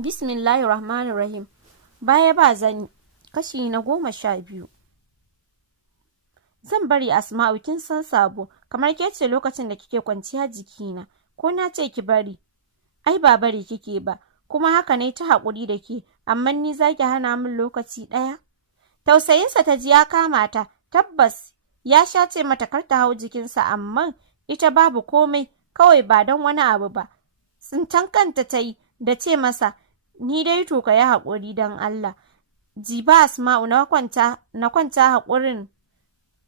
Bismillahirrahmanirrahim. Baya ba zani, kashi na 12. Zan bari Asma'u kin san sabo, kamar ke ce lokacin da kike kwanciya jikina, ko na ce ki bari? Ai ba bari kike ba, kuma haka ne ta haƙuri da ke, amma ni za ki hana min lokaci ɗaya? Tausayinsa ta ji ya kama ta, tabbas ya sha ce mata kar ta hau jikinsa, amma ita babu komai, kawai ba don wani abu ba. Tsintan kanta ta yi da ce masa, ni dai to ka yi haƙuri don Allah. Jiba Asma'u na kwanta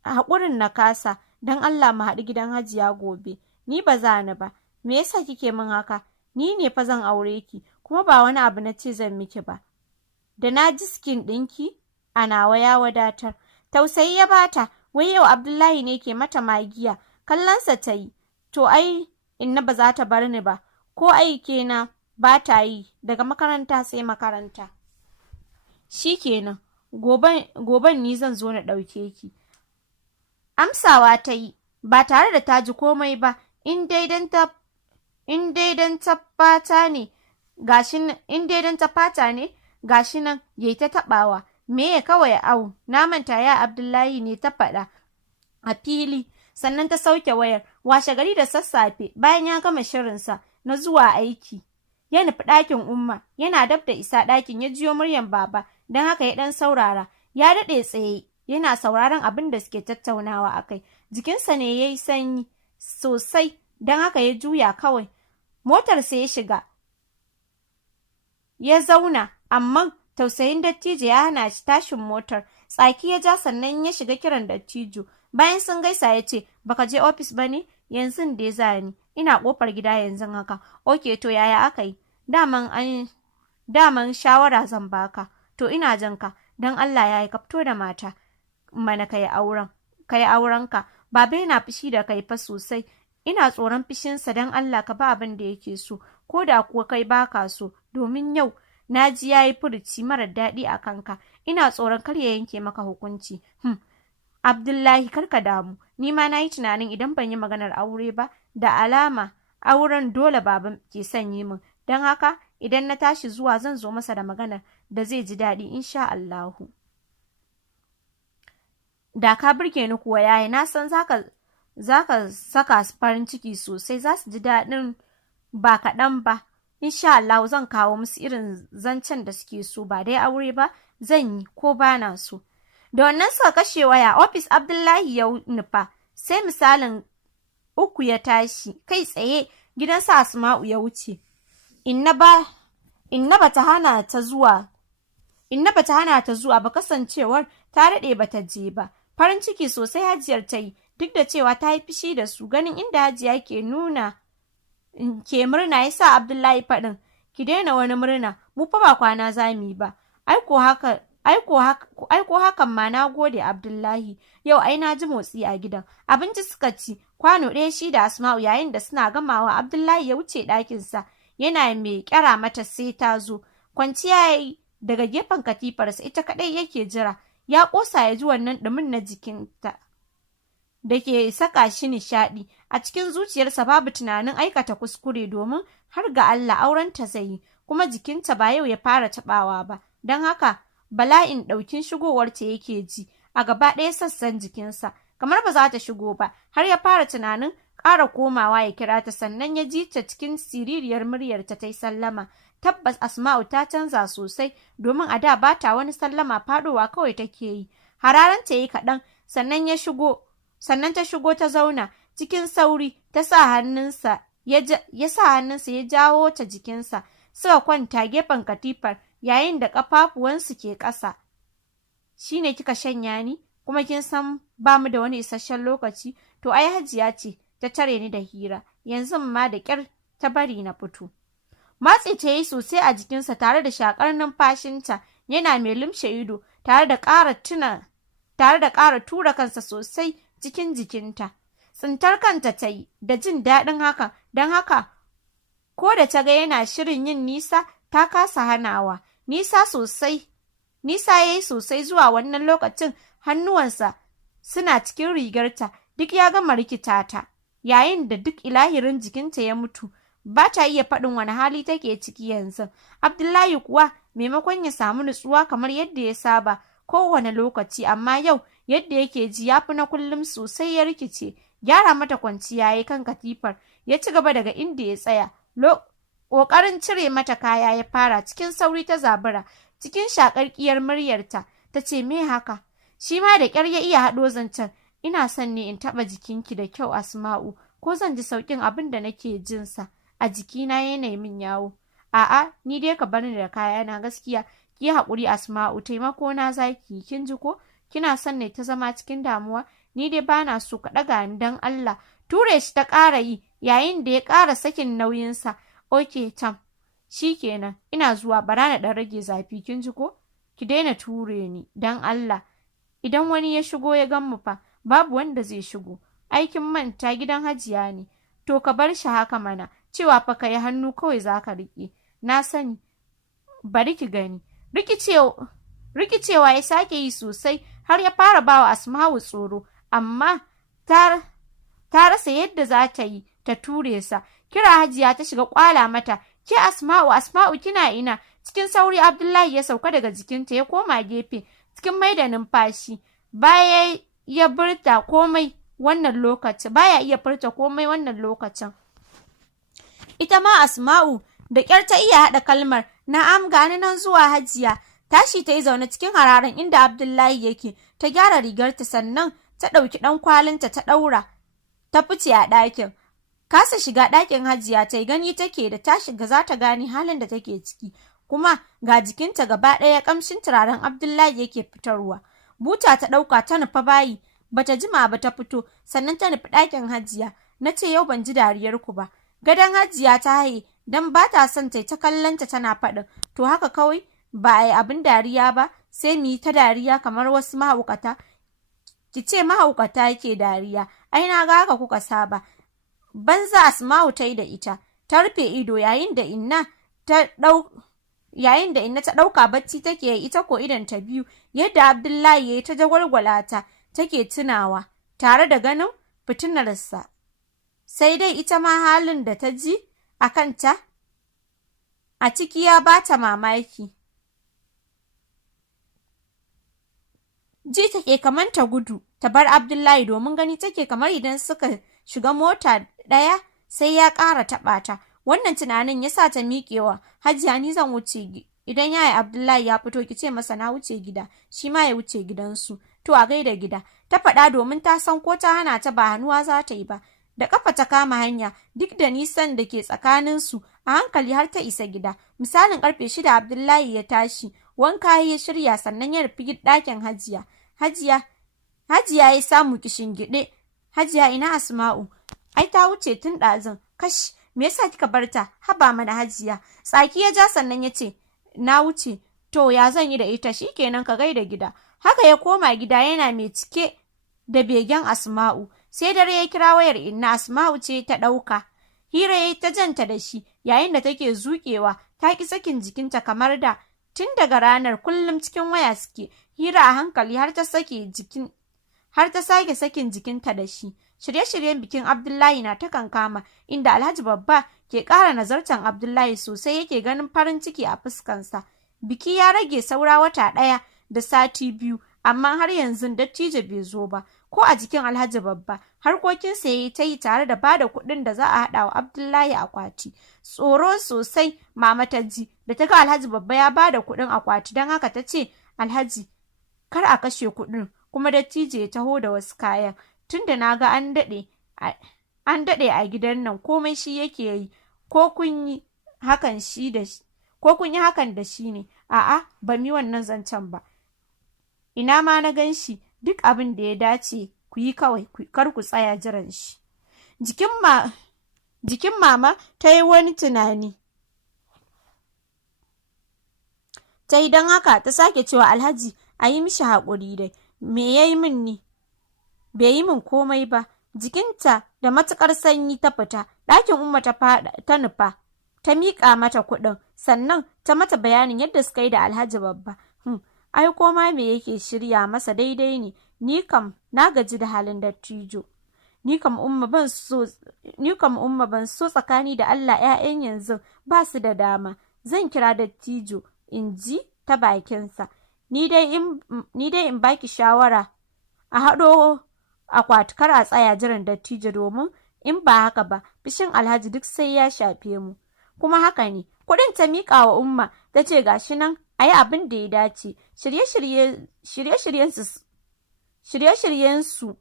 haƙurin na kasa, don Allah mu haɗu gidan Hajiya gobe. Ni ba za ni ba. Me yasa kike min haka? Ni ne fa zan aure ki, kuma ba wani abu na ce zan miki ba. Da na ji skin ɗinki, a nawa ya wadatar. Tausayi ya bata, wai yau Abdullahi ne ke mata magiya. Kallonsa ta yi, to ai inna ba za ta bar ni ba, ko aike na ba ta yi, daga makaranta sai makaranta. Shi kenan, goben ni zan zo na ɗauke ki. Amsawa ta yi, ba tare da ta ji komai ba, in dai don ta fata ne, gashi nan yayi ta taɓawa. Me ya kawai au, na manta ya Abdullahi ne ta faɗa a fili, sannan ta sauke wayar. Washe gari da sassafe, bayan ya gama shirinsa na zuwa aiki, ya nufi ɗakin Umma, yana dab da isa ɗakin ya jiyo muryan baba, don haka ya ɗan saurara. Ya daɗe tsaye, yana sauraron abin da suke tattaunawa a kai. Jikinsa ne ya yi sanyi sosai, don haka ya juya kawai. Motarsa ya shiga, ya zauna, amma tausayin dattijo ya hana shi tashin motar. Tsaki ya ja, sannan ya shiga kiran dattijo. Bayan sun gaisa ya ce, baka je ofis ba ne? Yanzu dai za ni, ina kofar gida yanzu haka. Oke, to yaya aka yi? Daman shawara zan baka. To ina jin ka, don Allah ya yi ka fito da mata mana ka yi aurenka. Baba yana fushi da kai fa sosai. Ina tsoron fushinsa, don Allah ka ba abin da yake so, ko da kuwa kai baka so, domin yau na ji ya yi furuci marar daɗi a kanka. Ina tsoron kar ya yanke maka hukunci. Abdullahi, kar ka damu, ni ma na yi tunanin idan ban yi maganar aure ba, da alama auren dole baban ke son yi min, don haka idan na tashi zuwa zan zo masa da maganar da zai ji daɗi insha Allahu. Da ka burge ni kuwa yaya, na san zaka saka farin ciki sosai, za su ji daɗin ba kaɗan ba. Insha Allahu zan kawo musu irin zancen da suke so, ba dai aure ba, zan yi ko ba na so. Da wannan suka kashe waya, ofis Abdullahi ya nufa, sai misalin 3 ya tashi, kai tsaye gidansa Asma'u ya wuce. Inna bata hana ta zuwa ba, kasancewar ta daɗe bata je ba. Farin ciki sosai Hajiyar ta yi, duk da cewa ta yi fishi da su, ganin inda Hajiya ke murna ya sa Abdullahi faɗin, ki daina wani murna, mu fa ba kwana za mu yi ba. Aiko hakan ma na gode Abdullahi, yau ai na ji motsi a gidan. Abinci suka ci, kwano ɗaya shi da Asma'u, yayin da suna gamawa Abdullahi ya wuce ɗakinsa, yana mai ƙyara mata sai ta zo. Kwanciya ya yi daga gefen katifarsa, ita kaɗai yake jira, ya ƙosa ya ji wannan ɗumin na jikinta da ke saka shi nishaɗi. A cikin zuciyarsa babu tunanin aikata kuskure, domin har ga Allah aurenta zai yi, kuma jikinta ba yau ya fara taɓawa ba, don haka bala'in ɗaukin shigowarta yake ji a gaba ɗaya sassan jikinsa, kamar ba za ta shigo ba, har ya fara tunanin ƙara komawa ya kira ta, sannan ya ji ta cikin siririyar muryarta ta yi sallama. Tabbas Asma'u ta canza sosai, domin a da ba ta wani sallama, faɗowa kawai take yi. Hararanta yi kaɗan, sannan ta shigo ta zauna cikin sauri, ta sa hannunsa ya jawo ta jikinsa, suka kwanta gefen katifar, yayin da ƙafafuwansu ke ƙasa. Shi ne kika shanya ni, kuma kin san ba mu da wani isasshen lokaci? To ai Hajiya ce ta tare ni da hira, yanzu ma da ƙyar ta bari na fito. Matsi ta yi sosai a jikinsa tare da shakar numfashinta, yana mai lumshe ido tare da ƙara tura kansa sosai cikin jikinta. Tsintar kanta ta yi da jin daɗin hakan, don haka ko da ta ga yana shirin yin nisa, ta kasa hanawa. Nisa ya yi sosai zuwa wannan lokacin hannuwansa suna cikin rigarta, duk ya gama rikita ta, yayin da duk ilahirin jikinta ya mutu. ba ta iya faɗin wani hali take ciki yanzu. Abdullahi kuwa maimakon ya samu nutsuwa kamar yadda ya saba kowane lokaci, amma yau yadda yake ji ya fi na kullum sosai. Ya rikice, gyara mata kwanciya ya yi kan katifar, ya ci gaba daga inda ya tsaya. Ƙoƙarin cire mata kaya ya fara. Cikin sauri ta zabura, cikin shaƙarƙiyar muryarta ta ce, me haka? Shi ma da ƙyar ya iya haɗo zancen. Ina son ne in taɓa jikinki da kyau Asma'u, ko zan ji sauƙin abin da nake jinsa a jikina yana min yawo. A'a, ni dai ka bar ni da kayana gaskiya. Ki haƙuri Asma'u, taimako na zaki, kin ji ko? Kina son ne ta zama cikin damuwa? Ni dai bana so, ka ɗaga ni don Allah. Ture shi ta ƙara yi yayin da ya ƙara sakin nauyinsa. Oke tam, shi kenan, ina zuwa, bara na ɗan rage zafi, kin ji ko? Ki daina ture ni don Allah. Idan wani ya shigo ya gan mu fa, babu wanda zai shigo. Aikin manta gidan Hajiya ne. To ka bar shi haka mana, cewa fa ka yi hannu kawai za ka riƙe. Na sani, bari ki gani. Rikicewa ya sake yi sosai har ya fara bawa Asma'u tsoro, amma ta rasa yadda za ta yi ta ture sa. Kira Hajiya ta shiga kwala mata, ke Asma'u kina ina? Cikin sauri Abdullahi ya sauka daga jikinta ya koma gefe cikin mai da numfashi. Baya iya furta komai wannan lokacin. Ita ma Asma'u da ƙyar ta iya haɗa kalmar, na'am gani nan zuwa Hajiya. Tashi ta yi zaune cikin hararen inda Abdullahi yake, ta gyara rigarta sannan ta ɗauki ɗan kwalinta ta ɗaura, ta fice a ɗakin. Kasa shiga ɗakin Hajiya ta yi, gani take da ta shiga za ta gane halin da take ciki, kuma ga jikinta gaba ɗaya ƙamshin turaren Abdullahi yake fitarwa. Buta ta ɗauka ta nufa bayi, bata jima ba ta fito, sannan ta nufi ɗakin Hajiya. Na ce yau ban ji dariyarku ba. Gadon Hajiya ta haye don ba ta son ta kallonta tana faɗin, to haka kawai ba a yi abin dariya ba sai mu yi ta dariya kamar wasu mahaukata. Ki ce mahaukata yake dariya, ai na ga haka kuka saba. Banza Asma'u ta yi da ita, ta rufe ido yayin da inna ta ɗauka bacci take yi, ita ko idon ta biyu. Yadda Abdullahi ya yi ta jagwalgwala ta take tunawa tare da ganin fitinarsa. Sai dai ita ma halin da ta ji a kanta a ciki ya ba ta mamaki. Ji take kamar ta gudu ta bar Abdullahi, domin gani take kamar idan suka shiga mota ɗaya sai ya ƙara taɓa ta. Wannan tunanin ya sa ta miƙewa. Hajiya ni zan wuce, idan yaya Abdullahi ya fito ki ce masa na wuce gida, shi ma ya wuce gidansu. To a gaida gida, ta faɗa domin ta san ko ta hana ta ba hannuwa za ta yi ba. Da ƙafa ta kama hanya, duk da nisan da ke tsakaninsu, a hankali har ta isa gida. Misalin ƙarfe 6 Abdullahi ya tashi, wanka ya shirya sannan ya rufi ɗakin Hajiya. Hajiya ya samu kishingiɗe. Hajiya ina Asma'u? Ai ta wuce tun ɗazun. Kash, me yasa kika bar ta? Haba mana Hajiya. Tsaki ya ja sannan ya ce, na wuce. To ya zan yi da ita? Shikenan ka gaida gida. Haka ya koma gida yana mai cike da begen Asma'u. Sai dare ya kira wayar inna, Asma'u ce ta ɗauka. Hira ya yi ta janta da shi yayin da take zuƙewa, ta ƙi sakin jikinta kamar da. Tun daga ranar kullum cikin waya suke hira a hankali har ta sake sakin jikinta da shi. Shirye-shiryen bikin Abdullahi na ta kankama, inda Alhaji Babba ke ƙara nazartan Abdullahi sosai, yake ganin farin ciki a fuskansa. Biki ya rage saura wata ɗaya da sati biyu, amma har yanzu dattijo bai zo ba. Ko a jikin Alhaji Babba, harkokinsa ya yi ta yi tare da bada kuɗin da za a haɗa wa Abdullahi akwati. Tsoro sosai mama ta ji da ta ga Alhaji Babba ya bada kuɗin akwati, don haka ta ce, Alhaji, kar a kashe kuɗin, kuma dattijo ya taho da wasu kayan. Tunda na ga an daɗe a gidan nan, komai shi yake yi, ko kun yi hakan da shi ne. A'a, ba mi wannan zancen ba. Ina ma na gan shi, duk abin da ya dace ku yi kawai, kar ku tsaya jiran shi. Jikin mama ta yi wani tunani. Ta yi don haka ta sake cewa Alhaji a yi mishi haƙuri dai. Me ya yi min ni? Bai yi min komai ba. Jikinta da matuƙar sanyi ta fita. Ɗakin Umma ta nufa. Ta miƙa mata kuɗin. Sannan ta mata bayanin yadda suka yi da Alhaji Babba. Ai koma me yake shirya masa daidai ne. Ni kam na gaji da halin dattijo. ni kam umma ban so tsakani da Allah 'ya'yan yanzu ba su da dama. Zan kira dattijo in ji ta bakinsa. Ni dai in baki shawara a haɗo akwati kar a tsaya jiran dattijo, domin in ba haka ba fishin Alhaji duk sai ya shafe mu. Kuma haka ne. Kuɗin ta miƙa wa umma ta ce gashi nan a yi abin da ya dace. Shirye-shiryensu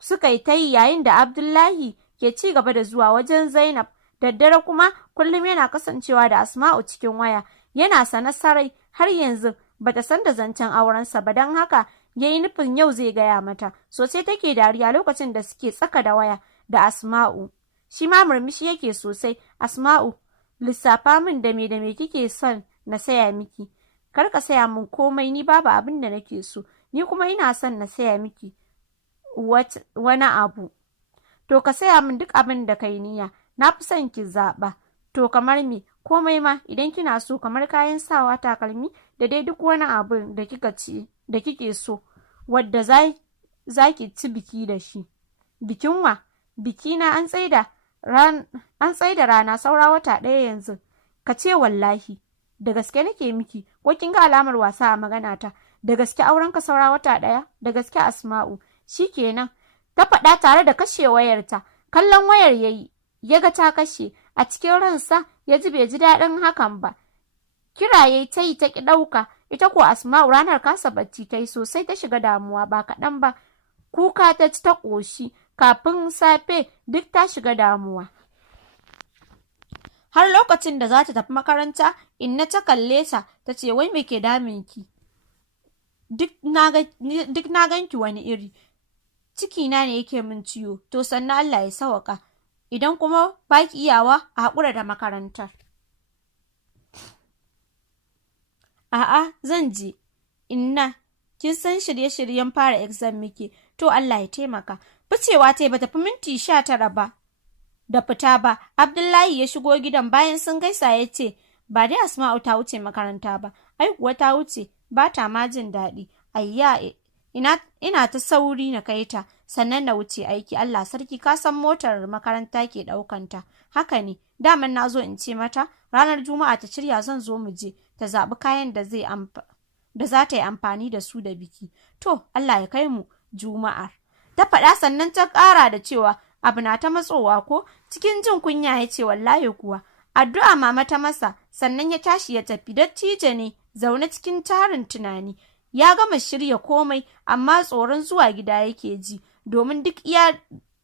suka yi ta yi yayin da Abdullahi ke ci gaba da zuwa wajen Zainab. Daddare kuma kullum yana kasancewa da Asma'u cikin waya. Yana sana sarai har yanzu bata san da zancen aurensa ba, don haka ya yi nufin yau zai gaya mata. Sosai take dariya lokacin da suke tsaka da waya da Asma'u. Shi ma murmushi yake sosai. Asma'u, lissafa min da me kike son na saya miki. Kar ka saya min komai, ni babu abin da nake so. Ni kuma ina son na saya miki wani abu. To ka saya min duk abin da kai niyya. Na fi son ki zaɓa. To kamar me? Komai ma idan kina so, kamar kayan sawa, takalmi da dai duk wani abu da kike so wadda za ki ci biki da shi. Bikin wa? Bikina an tsaida rana saura wata ɗaya yanzu. Ka ce wallahi. Da gaske nake miki, ko kin ga alamar wasa a magana ta? Da gaske aurenka saura wata ɗaya? Da gaske Asma'u. Shikenan, ta faɗa tare da kashe wayarta. Kallon wayar yayi, ya ga ta kashe. A cikin ransa ya ji bai ji daɗin hakan ba. Kira yayi ta yi ta ki ɗauka. Ita ko Asma'u ranar kasa bacci ta yi sosai, ta shiga damuwa ba kaɗan ba. Kuka ta ci ta ƙoshi, kafin safe duk ta shiga damuwa. Har lokacin da za ta tafi makaranta, Inna ta kalle ta ta ce, wai me ke daminki? Duk na ganki wani iri. Cikina ne yake min ciwo. To sannan Allah ya sawaka. Idan kuma baki iyawa, a haƙura da makarantar. A'a, zan je. Inna, kin san shirye-shiryen fara exam muke. To Allah ya taimaka. Ficewa ta bata fi minti 19 ba da fita ba. Abdullahi ya shigo gidan bayan sun gaisa ya ce, ba dai Asma'u ta wuce makaranta ba. Ai kuwa ta wuce, ba ta ma jin daɗi. Ayya, ina ta sauri na kai ta, sannan na wuce aiki. Allah sarki, ka san motar makaranta ke ɗaukanta. Haka ne, daman na zo in ce mata ranar Juma'a ta shirya, zan zo mu je ta zaɓi kayan da za ta yi amfani da su da biki. To, Allah ya kai mu Juma'ar. Ta faɗa sannan ta ƙara da cewa abu na ta matsowa ko? Cikin jin kunya ya ce wallahi kuwa. Addu'a mama ta masa, sannan ya tashi ya tafi. Dattijo ne zaune cikin tarin tunani. Ya gama shirya komai, amma tsoron zuwa gida yake ji, domin duk iya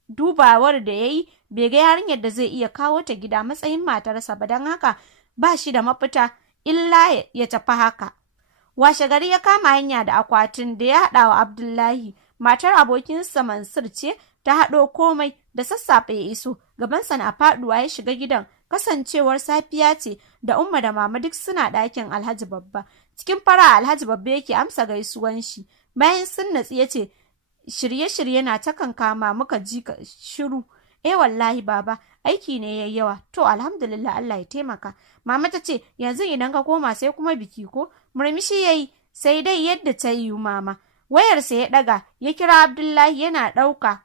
dubawar da ya yi bai ga yarinyar da zai iya kawo ta gida matsayin matarsa ba, don haka ba shi da mafita illa ya tafi haka. Washe gari ya kama hanya da akwatin da ya haɗa wa Abdullahi. Matar abokinsa Mansur ce ta haɗo komai. Da sassafe ya iso, gabansa na faɗuwa ya shiga gidan. Kasancewar safiya ce da Umma da Mama duk suna ɗakin Alhaji Babba. Cikin fara Alhaji Babba yake amsa gaisuwan shi. Bayan sun natsi ya ce, shirye-shirye na ta kankama, muka ji shiru. Wallahi baba, aiki ne yayi yawa. To alhamdulillah, Allah ya taimaka. Mama ta ce, yanzu idan ka koma sai kuma biki ko? Murmushi yayi, sai dai yadda ta yi mama. Wayarsa ya ɗaga, ya kira Abdullahi, yana ɗauka.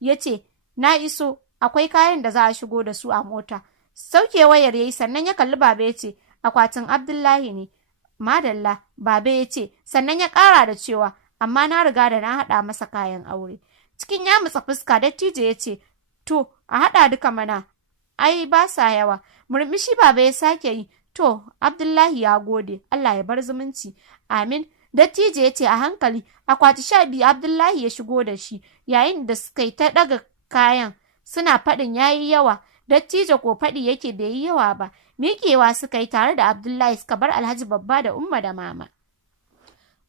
Ya ce, na iso, akwai kayan da za a shigo da su a mota. Sauke wayar yayi, sannan ya kalli baba ya ce, akwatin Abdullahi ne. Madalla, baba ya ce, sannan ya ƙara da cewa, amma na riga da na haɗa masa kayan aure. Cikin ya mutsa fuska, dattijo ya ce, to, a haɗa duka mana, ai ba sa yawa. Murmushi baba ya sake yi, to, Abdullahi ya gode, Allah ya bar zumunci. Amin. Dattijo ya ce a hankali. Akwati 12 Abdullahi ya shigo da shi, yayin da suka yi ta ɗaga kayan suna faɗin yayi yawa. Dattijo ko faɗi yake bai yi yawa ba. Miƙewa suka yi tare da Abdullahi suka bar Alhaji Babba da Umma da Mama.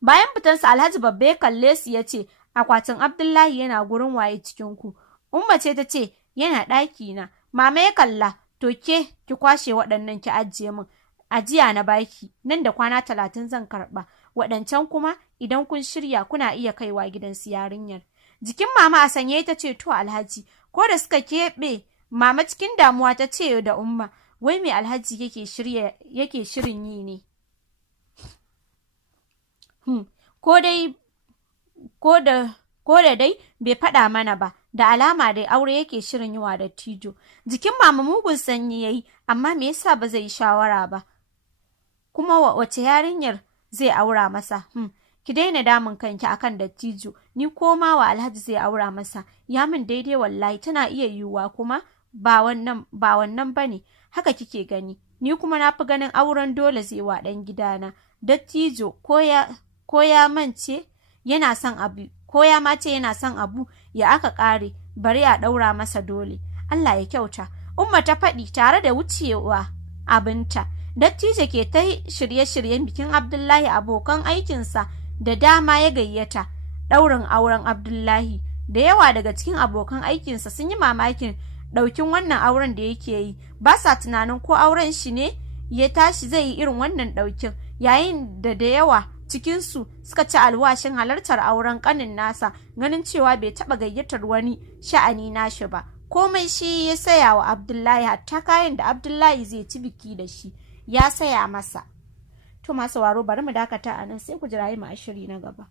Bayan fitansa Alhaji Babba ya kalle su ya ce, akwatin Abdullahi yana gurin waye cikin ku? Umma ce ta ce, yana ɗaki na. Mama ya kalla, to ki kwashe waɗannan ki ajiye min. Ajiya na baki, nan da kwana 30 zan karɓa. Waɗancan kuma idan kun shirya kuna iya kaiwa gidan su yarinyar. Jikin Mama a sanye ta ce, to Alhaji, ko da suka keɓe, Mama cikin damuwa ta ce da Umma, wai me Alhaji yake shirin yi ne? Ko ko da dai bai faɗa mana ba, da alama dai aure yake shirin yiwa dattijo. Jikin mama mugun sanyi yayi, amma me yasa ba zai yi shawara ba? Kuma wace yarinyar zai aura masa? Ki daina damun kanki akan dattijo, ni ko ma wa Alhaji zai aura masa, ya min daidai wallahi, tana iya yiwuwa kuma ba wannan bane, haka kike gani, ni kuma na fi ganin auren dole zai wa ɗan gidana. Dattijo ko ya mace yana son abu, ko ya mace yana son abu, ya aka ƙare, bari a ɗaura masa dole. Allah ya kyauta. Umma ta faɗi tare da wucewa abinta. Dattijo ke ta shirye-shiryen bikin Abdullahi, abokan aikinsa da dama ya gayyata ɗaurin auren Abdullahi. Da yawa daga cikin abokan aikinsa sun yi mamakin ɗaukin wannan auren da yake yi, ba sa tunanin ko auren shi ne ya tashi zai yi irin wannan ɗaukin, yayin da yawa cikinsu suka ci alwashin halartar auren ƙanin nasa, ganin cewa bai taɓa gayyatar wani sha'ani nashi ba. Komai shi ya saya wa Abdullahi, hatta kayan da Abdullahi zai ci biki da shi ya saya masa. To masu sauraro, bari mu dakata a nan, sai ku jira mu a shiri na gaba.